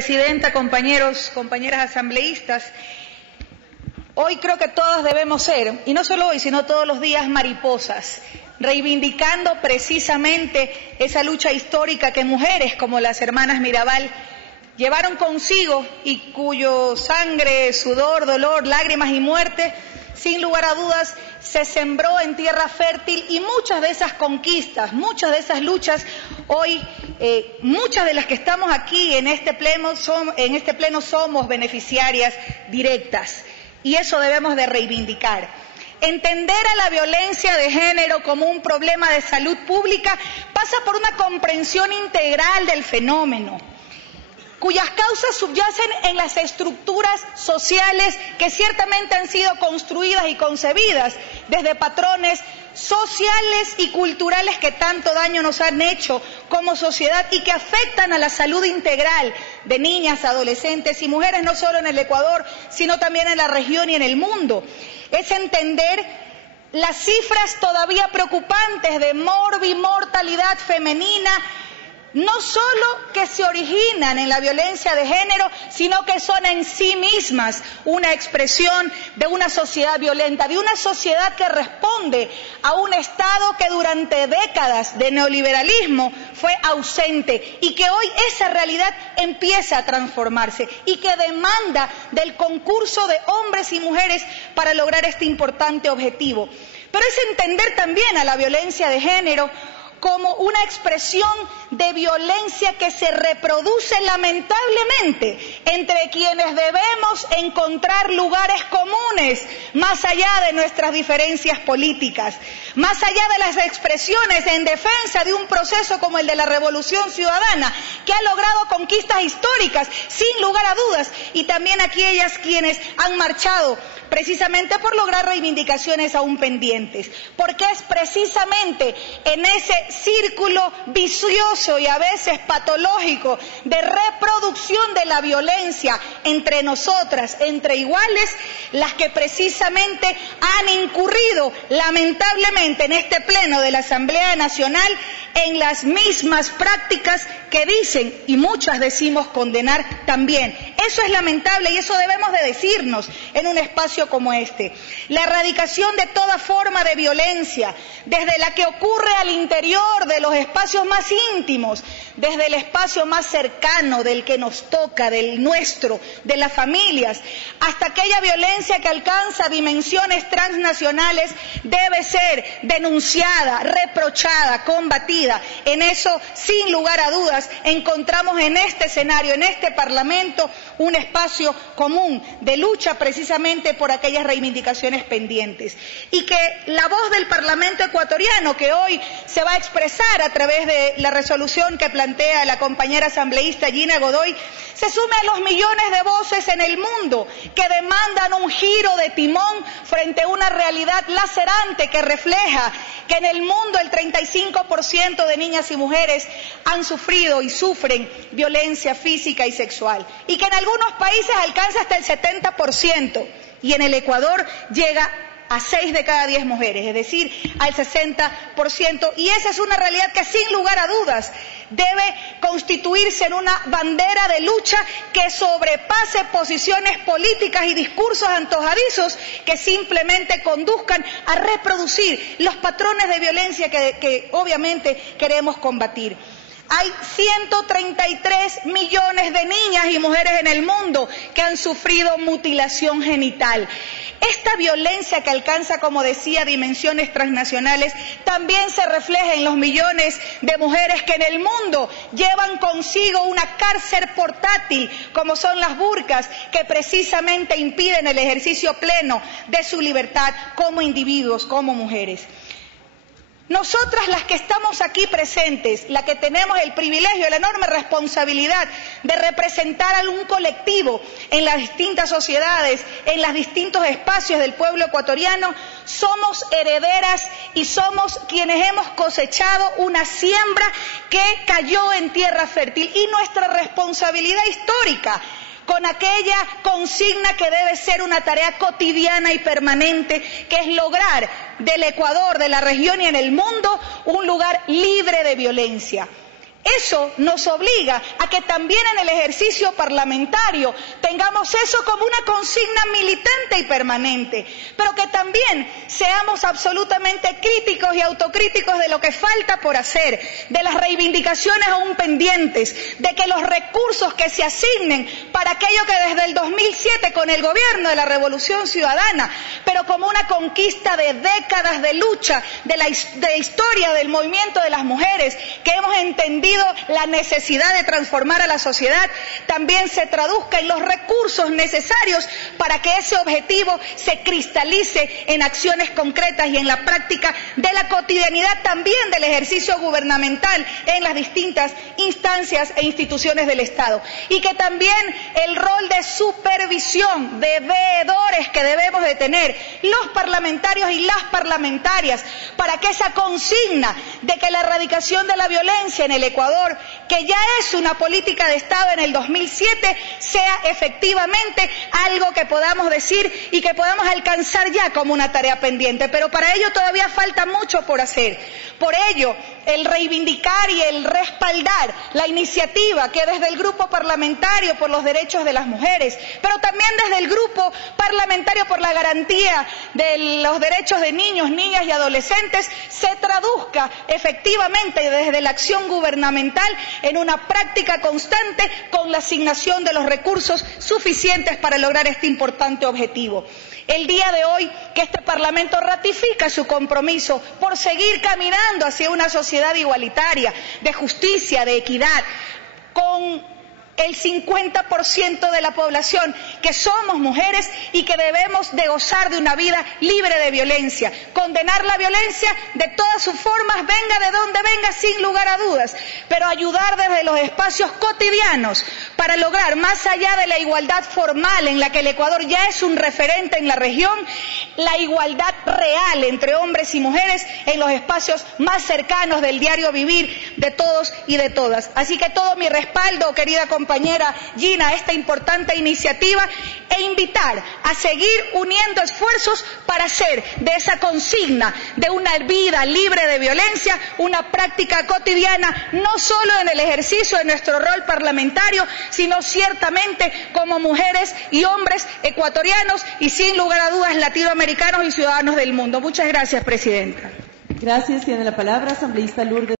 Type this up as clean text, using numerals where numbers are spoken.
presidenta, compañeros, compañeras asambleístas, hoy creo que todas debemos ser, y no solo hoy, sino todos los días, mariposas, reivindicando precisamente esa lucha histórica que mujeres como las hermanas Mirabal llevaron consigo y cuyo sangre, sudor, dolor, lágrimas y muerte, sin lugar a dudas, se sembró en tierra fértil, y muchas de esas conquistas, muchas de esas luchas, hoy, muchas de las que estamos aquí en este pleno somos beneficiarias directas, y eso debemos de reivindicar. Entender a la violencia de género como un problema de salud pública pasa por una comprensión integral del fenómeno, cuyas causas subyacen en las estructuras sociales que ciertamente han sido construidas y concebidas desde patrones sociales y culturales que tanto daño nos han hecho como sociedad y que afectan a la salud integral de niñas, adolescentes y mujeres, no solo en el Ecuador, sino también en la región y en el mundo. Es entender las cifras todavía preocupantes de morbimortalidad femenina, no solo que se originan en la violencia de género, sino que son en sí mismas una expresión de una sociedad violenta, de una sociedad que responde a un Estado que durante décadas de neoliberalismo fue ausente y que hoy esa realidad empieza a transformarse y que demanda del concurso de hombres y mujeres para lograr este importante objetivo. Pero es entender también a la violencia de género como una expresión de violencia que se reproduce lamentablemente entre quienes debemos encontrar lugares comunes, más allá de nuestras diferencias políticas, más allá de las expresiones en defensa de un proceso como el de la Revolución Ciudadana, que ha logrado conquistas históricas, sin lugar a dudas, y también aquellas quienes han marchado precisamente por lograr reivindicaciones aún pendientes, porque es precisamente en ese círculo vicioso y a veces patológico de reproducción de la violencia entre nosotras, entre iguales, las que precisamente han incurrido lamentablemente en este pleno de la Asamblea Nacional en las mismas prácticas que dicen, y muchas decimos, condenar también. Eso es lamentable y eso debemos de decirnos en un espacio como este. La erradicación de toda forma de violencia, desde la que ocurre al interior de los espacios más íntimos, desde el espacio más cercano, del que nos toca, del nuestro, de las familias, hasta aquella violencia que alcanza dimensiones transnacionales, debe ser denunciada, reprochada, combatida. En eso, sin lugar a dudas, encontramos en este escenario, en este Parlamento, un espacio común de lucha precisamente por aquellas reivindicaciones pendientes. Y que la voz del Parlamento ecuatoriano, que hoy se va a expresar a través de la resolución que plantea la compañera asambleísta Gina Godoy, se sume a los millones de voces en el mundo que demandan un giro de timón frente a una realidad lacerante que refleja que en el mundo el 35% de niñas y mujeres han sufrido y sufren violencia física y sexual, y que en algunos países alcanza hasta el 70%, y en el Ecuador llega a 6 de cada 10 mujeres, es decir, al 60%, y esa es una realidad que sin lugar a dudas debe constituirse en una bandera de lucha que sobrepase posiciones políticas y discursos antojadizos que simplemente conduzcan a reproducir los patrones de violencia que obviamente queremos combatir. Hay 133 millones de niñas y mujeres en el mundo que han sufrido mutilación genital. Esta violencia que alcanza, como decía, dimensiones transnacionales, también se refleja en los millones de mujeres que en el mundo llevan consigo una cárcel portátil, como son las burkas, que precisamente impiden el ejercicio pleno de su libertad como individuos, como mujeres. Nosotras, las que estamos aquí presentes, las que tenemos el privilegio, la enorme responsabilidad de representar a algún colectivo en las distintas sociedades, en los distintos espacios del pueblo ecuatoriano, somos herederas y somos quienes hemos cosechado una siembra que cayó en tierra fértil, y nuestra responsabilidad histórica con aquella consigna que debe ser una tarea cotidiana y permanente, que es lograr del Ecuador, de la región y en el mundo, un lugar libre de violencia. Eso nos obliga a que también en el ejercicio parlamentario tengamos eso como una consigna militante y permanente, pero que también seamos absolutamente críticos y autocríticos de lo que falta por hacer, de las reivindicaciones aún pendientes, de que los recursos que se asignen para aquello que desde el 2007 con el gobierno de la Revolución Ciudadana, pero como una conquista de décadas de lucha, de historia del movimiento de las mujeres, que hemos entendido la necesidad de transformar a la sociedad, también se traduzca en los recursos necesarios para que ese objetivo se cristalice en acciones concretas y en la práctica de la cotidianidad también del ejercicio gubernamental en las distintas instancias e instituciones del Estado. Y que también el rol de supervisión, de veedores que debemos de tener los parlamentarios y las parlamentarias para que esa consigna de que la erradicación de la violencia en el Ecuador, que ya es una política de Estado en el 2007, sea efectivamente algo que podamos decir y que podamos alcanzar ya como una tarea pendiente. Pero para ello todavía falta mucho por hacer. Por ello, el reivindicar y el respaldar la iniciativa que desde el Grupo Parlamentario por los Derechos de las Mujeres, pero también desde el Grupo Parlamentario por la Garantía de los Derechos de Niños, Niñas y Adolescentes, se traduzca efectivamente desde la acción gubernamental en una práctica constante con la asignación de los recursos suficientes para lograr este importante objetivo. El día de hoy que este Parlamento ratifica su compromiso por seguir caminando hacia una sociedad igualitaria, de justicia, de equidad, con el 50% de la población que somos mujeres y que debemos de gozar de una vida libre de violencia. Condenar la violencia de todas sus formas, venga de donde venga, sin lugar a dudas, pero ayudar desde los espacios cotidianos para lograr, más allá de la igualdad formal en la que el Ecuador ya es un referente en la región, la igualdad real entre hombres y mujeres en los espacios más cercanos del diario vivir de todos y de todas. Así que todo mi respaldo, querida compañera Gina, a esta importante iniciativa, e invitar a seguir uniendo esfuerzos para hacer de esa consigna de una vida libre de violencia una práctica cotidiana, no solo en el ejercicio de nuestro rol parlamentario, sino ciertamente como mujeres y hombres ecuatorianos y sin lugar a dudas latinoamericanos y ciudadanos del mundo. Muchas gracias, Presidenta. Gracias. Tiene la palabra asambleísta Lourdes.